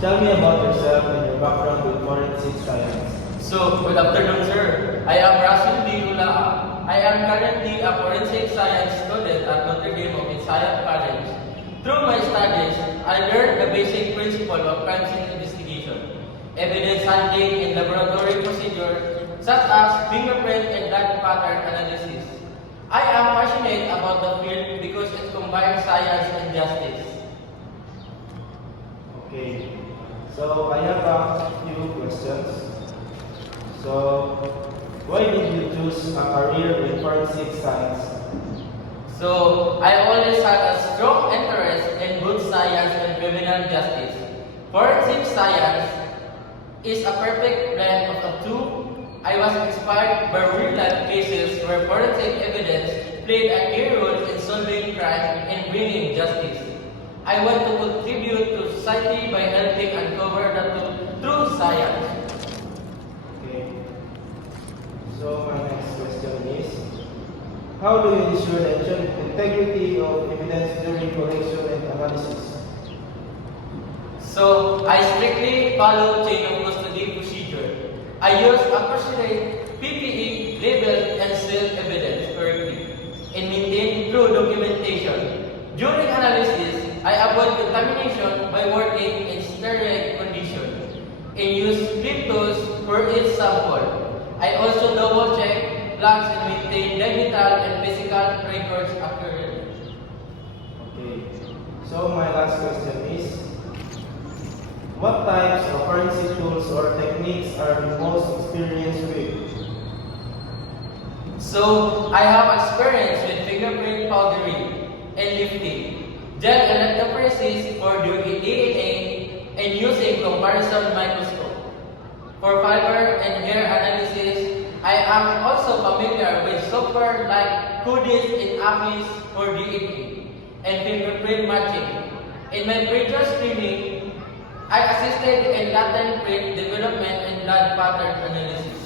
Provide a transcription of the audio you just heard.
Tell me about yourself and your background with forensic science. So, good afternoon, sir. I am Russell D. Ulaa. I am currently a forensic science student at Notre Dame of Isaiah College. Through my studies, I learned the basic principle of crime scene investigation, evidence handling, and laboratory procedure, such as fingerprint and blood pattern analysis. I am passionate about the field because it combines science and justice. Okay, so I have a few questions. So, why did you choose a career in forensic science? So, I always had a strong interest in both science and criminal justice. Forensic science is a perfect blend of the two. I was inspired by real-life cases where forensic evidence played a key role in solving crime and bringing justice. I want to contribute to society by helping uncover the truth through science. Okay, so my next question is, how do you ensure the integrity of evidence during collection and analysis? So, I strictly follow chain of custody procedure. I use appropriate PPE, label, and seal evidence correctly, and maintain true documentation. During analysis, I avoid contamination by working in sterile conditions and use clean tools for each sample. I also double check logs and maintain digital and physical records accurately. Okay, so my last question is, what types of forensic tools or techniques are you most experienced with? So, I have experience with fingerprint powdering and lifting, gel electrophoresis for doing DNA, and using comparison microscope. For fiber and hair analysis, I am also familiar with software like Codis and Apis for DNA and fingerprint matching. In my previous training, I assisted in latent print development and blood pattern analysis.